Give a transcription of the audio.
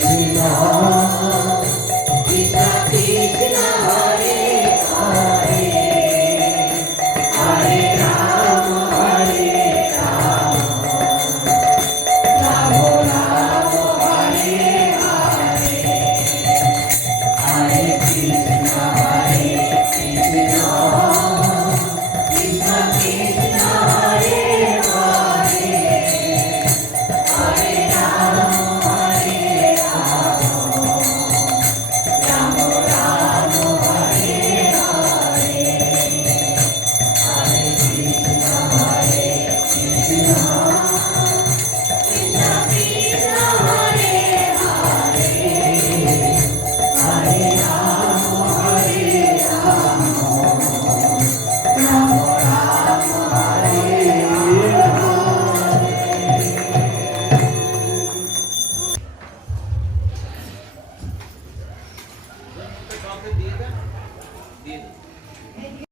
Krishna Bebida, bebida.